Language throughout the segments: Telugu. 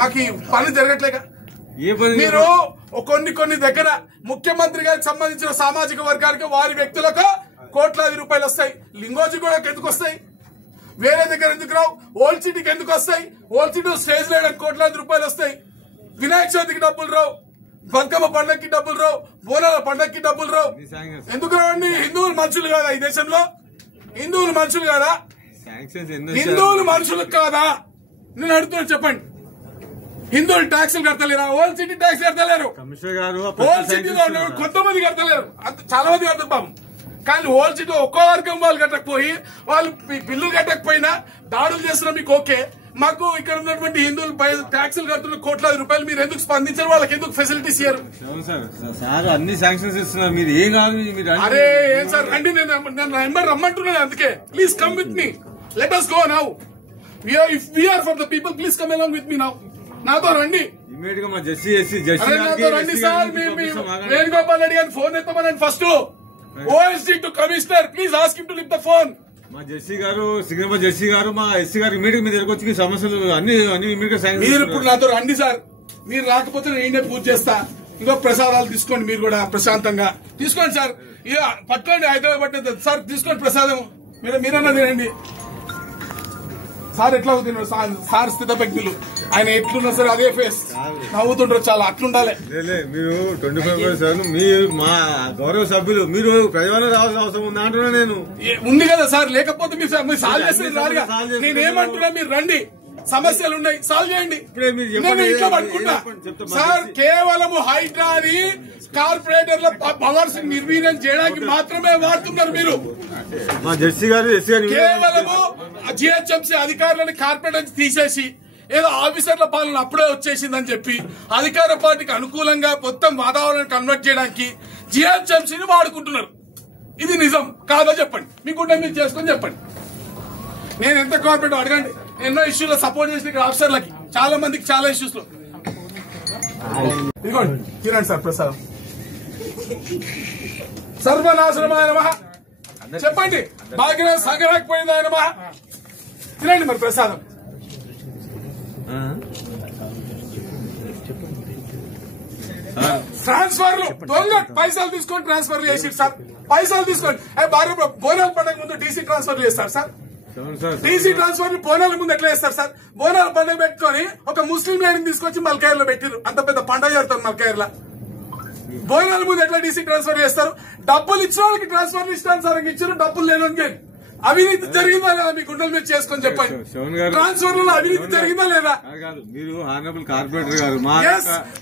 మాకు పనులు జరగట్లేగా. మీరు కొన్ని దగ్గర ముఖ్యమంత్రి గారికి సంబంధించిన సామాజిక వర్గానికి వారి వ్యక్తులకు కోట్లాది రూపాయలు వస్తాయి. లింగోజీ కూడా ఎందుకు వస్తాయి? వేరే దగ్గర ఎందుకు రావు? ఓల్డ్ సిటీకి ఎందుకు వస్తాయి? ఓల్డ్ సిటీ స్టేజ్ వేయడానికి కోట్లాది రూపాయలు వస్తాయి. వినాయక చవితికి డబ్బులు రావు, బతుకమ్మ పండగకి డబ్బులు రావు, బోనాల పండగకి డబ్బులు రావు. ఎందుకు రావండి? హిందువులు మనుషులు కాదా ఈ దేశంలో? హిందువులు మనుషులు కాదా? హిందువులు మనుషులు కాదా? నేను అడుగుతున్నాను, చెప్పండి. హిందువులు ట్యాక్సులు కడతలేరా? ఓల్డ్ సిటీ ట్యాక్స్ కడతలేరు. ఓల్డ్ సిటీలో కొంతమంది కడతలేరు, చాలా మంది కడతారు పాపం. కానీ ఓల్డ్ సిటీ ఒక్కో వర్గం వాళ్ళు కట్టకపోయి, వాళ్ళు బిల్లులు కట్టకపోయినా దాడులు చేస్తున్నా మీకు ఓకే. మాకు ఇక్కడ ఉన్నటువంటి హిందువులు ట్యాక్సులు కడుతున్న కోట్లాది రూపాయలు మీరు ఎందుకు స్పందించారు? వాళ్ళకి ఎందుకు ఫెసిలిటీస్ ఇయ్యారు? అన్ని శాంక్షన్స్ ఇస్తున్నారు, మీరు ఏం కాదు. అరే ఏం సార్, రండి, నేను నెంబర్ రమ్మంటున్నాను. అందుకే please come with me, let us go now. We are for the people, please come along with me now. నాతో రండి, నాతో రండి సార్. వేణుగోపాల్ రెడ్డి గారిని ఫోన్ ఎత్తమనండి first. OSD to commissioner, please ask him to lift the phone. మా జెస్సీ గారు, సిగ్నల్ జెస్సీ గారు, మా ఎస్సీ గారు ఇమీడియట్ మీ దగ్గరకు వచ్చి సమస్యలు అన్ని ఇమీడియట్. మీరు ఇప్పుడు నాతో రండి సార్. మీరు రాకపోతే నేనే పూజ చేస్తా. ఇంకో ప్రసాదాలు తీసుకోండి, మీరు కూడా ప్రశాంతంగా తీసుకోండి సార్. ఇక పట్టుకోండి, హైదరాబాద్ పట్టింది సార్, తీసుకోండి ప్రసాదం. మీరన్నా తినండి సార్. ఎట్లా అవుతున్నారు సార్ స్థితప్రజ్ఞులు, ఆయన ఎట్లున్నారు సార్ అదే ఫేస్, నవ్వుతుంటారు. చాలా అట్లుండాలి. మీరు 25% మీరు మా గౌరవ సభ్యులు, మీరు ప్రజలు రావాల్సిన అవసరం ఉందా అంటున్నా. నేను ఉంది కదా సార్, లేకపోతే మీరు సాల్వ్ చేస్తే రారుగా. నేనేమంటున్నా, మీరు రండి, సమస్యలు ఉన్నాయి, సాల్వ్ చేయండి. నేను ఇంట్లో పడుకుంటా సార్. కేవలం హైడ్రాని కార్పొరేటర్ల పవర్స్ నిర్వీర్యం చేయడానికి మాత్రమే వాడుతున్నారు మీరు. మా జెస్సీ గారు, ఎస్సీ గారు కేవలము GHMC అధికారులను కార్పొరేటర్ నుంచి తీసేసి ఏదో ఆఫీసర్ల పాలన అప్పుడే వచ్చేసిందని చెప్పి అధికార పార్టీకి అనుకూలంగా మొత్తం వాతావరణాన్ని కన్వర్ట్ చేయడానికి GHMCని వాడుకుంటున్నారు. ఇది నిజం కాదో చెప్పండి, మీకుంటే మీరు చేసుకొని చెప్పండి. నేను ఎంత కార్పొరేట్ అడగండి. ఎన్నో ఇష్యూలో సపోర్ట్ చేసిన ఇక్కడ ఆఫీసర్లకి, చాలా మందికి చాలా ఇష్యూస్ లో. ఇదిగోండి తినండి సార్ ప్రసాదం. సర్వనాశనమాయ నమః చెప్పండి. భాగ్య సంగరాకపోయిందాయ నమః. తినండి మరి ప్రసాదం. ట్రాన్స్ఫర్లు దొంగ పైసలు తీసుకొని ట్రాన్స్ఫర్ చేసి సార్, పైసలు తీసుకొని భార్య బోనాల పండుగ ముందు DC ట్రాన్స్ఫర్ చేస్తారు సార్. DC ట్రాన్స్ఫర్ బోనాల ముందు ఎట్లా చేస్తారు సార్? బోనాల పండుగ పెట్టుకొని ఒక ముస్లిం లేడీని తీసుకొచ్చి మల్కాయర్లో పెట్టారు. అంత పెద్ద పండుగ జరుగుతుంది మల్కాయర్లో. బోనాల ముందు ఎట్లా DC ట్రాన్స్ఫర్ చేస్తారు? డబ్బులు ఇచ్చిన వాళ్ళకి ట్రాన్స్ఫర్ ఇష్టానుసారంగా ఇచ్చారు, డబ్బులు లేని అవినీతి జరిగిందా లేదా? మీ గుండెల మీద చేసుకొని చెప్పండి. ట్రాన్స్ఫర్ లో అవినీతి జరిగిందా లేదా? మీరు హానరబుల్ కార్పొరేటర్ గారు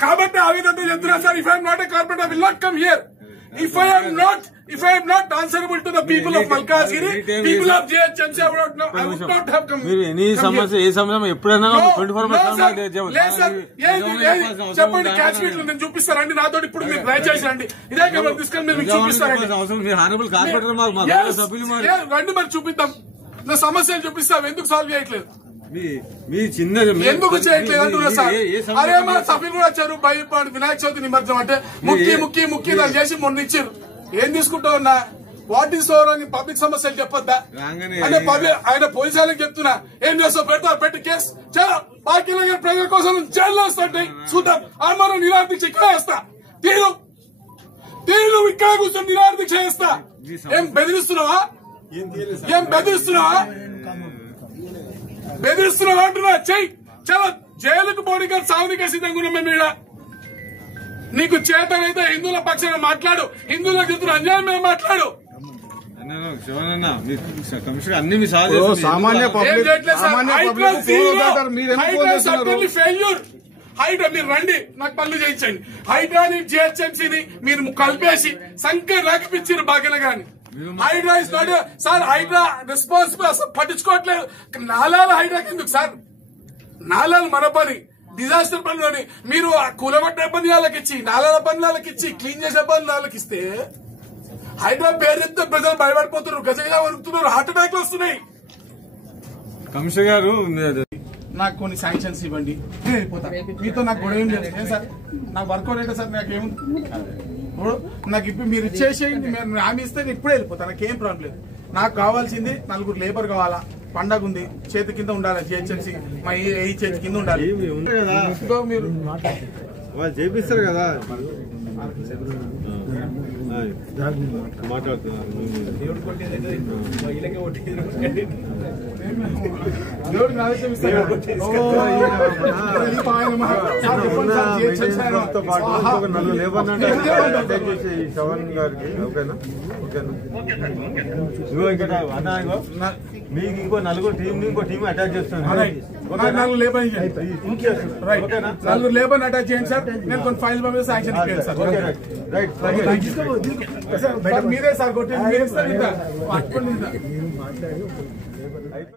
కాబట్టి ఆ విధంగా చెప్తున్నా sir. If I'm not a corporator I will not come here. If I am not answerable to the people of Malkazgiri, people of GHMC, I would not have come. ఏ సమస్య ఎప్పుడైనా 24 చెప్పండి. క్యాచ్ మీట్ నేను చూపిస్తారండి నాతో. ఇప్పుడు మీరు దయచేసి రండి, ఇదే కెమెరా తీసుకొని మీరు చూపిస్తారండి. రండి మరి చూపిద్దాం. నా సమస్యలు చూపిస్తాం. ఎందుకు సాల్వ్ చేయట్లేదు? ఎందుకు చేయట్లేదు అంటున్నా సార్. అరే మా సభ్యులు కూడా వచ్చారు. భయపడి వినాయక చవితి నిమజ్జనం అంటే ముక్కి దాన్ని చేసి మొన్న ఇచ్చారు. ఏం తీసుకుంటావు అన్నా? వాట్ ఈస్ ఓవర్ అని పబ్లిక్ సమస్యలు చెప్పొద్దా? అంటే ఆయన పోలీసు వాళ్ళకి చెప్తున్నా, ఏం చేస్తావు? పెడతారు, పెట్టి కేసు బాకీ ప్రజల కోసం జైల్లో వస్తుంటాయి. చూద్దాం. ఆమె నిరాదీక్ష ఇక్కడ వేస్తా. తీరు ఇక్కడ కూర్చొని నిరాదీక్ష చేస్తా. ఏం బెదిరిస్తున్నావా? బెదిరిస్తున్నావా అంటున్నా? చెయ్యి. చాలా జైలుకు పోనీ కానీ సాగునికే సిద్ధంగా ఉన్నాం మేము. ఇక్కడ నీకు చేతనైతే హిందువుల పక్షాన మాట్లాడు, హిందువులకు చెప్తున్న అన్యాయం మేము మాట్లాడు. ఫెయిల్యూర్ హైడ్రా. మీరు రండి, నాకు పనులు చేయించండి. హైడ్రాని GHMCని మీరు కలిపేసి సంఖ్య రాకిపించారు భాగ్యనగరాన్ని. HYDRAA is not sir. HYDRAA responsible అసలు పట్టించుకోవట్లేదు. నాలాల హైడ్రాకి ఎందుకు సార్? నాలాలు మన పని, డిజాస్టర్ పనులని మీరు కూలగొట్టే పని వాళ్ళకి ఇచ్చి, నాలాల పని వాళ్ళకి ఇచ్చి, క్లీన్ చేసే పని వాళ్ళకి ఇస్తే హైడ్రా పేరు చెప్తే ప్రజలు భయపడిపోతున్నారు, గజగజ వణుకుతున్నారు, హార్ట్ అటాక్లు వస్తున్నాయి. కమిషనర్ గారు నాకు కొన్ని శాంక్షన్స్ ఇవ్వండి, నేను వెళ్ళిపోతా. మీతో నాకు గొడవ ఏం లేదు. ఏం సార్ నాకు వర్కౌట్ అయితే సార్ నాకేముంది? నాకు ఇప్పుడు మీరు ఇచ్చేసేయండి, హామీ ఇస్తే నేను ఇప్పుడే వెళ్ళిపోతాను. నాకేం ప్రాబ్లం లేదు. నాకు కావాల్సింది 4 లేబర్ కావాలా, పండగ ఉంది, చేతి కింద ఉండాలి, జిహెచ్ఎంసీ మా ఈ చేతి కింద ఉండాలి. మీరు వాళ్ళు చేపిస్తారు కదా మాట్లాడుతున్నారు. శవన్ గారికి ఓకేనా? ఓకేనా? ఇక్కడ అన్నా మీకు ఇంకో నలుగురు టీం అటాచ్ చేస్తాను. నలుగురు లేబర్ అటాచ్ చేయండి సార్. నేను కొన్ని ఫైల్స్ పంపిస్తే యాక్షన్ ఇప్పించాను సార్. మీరే సార్ కొట్టండి, మీరే సార్.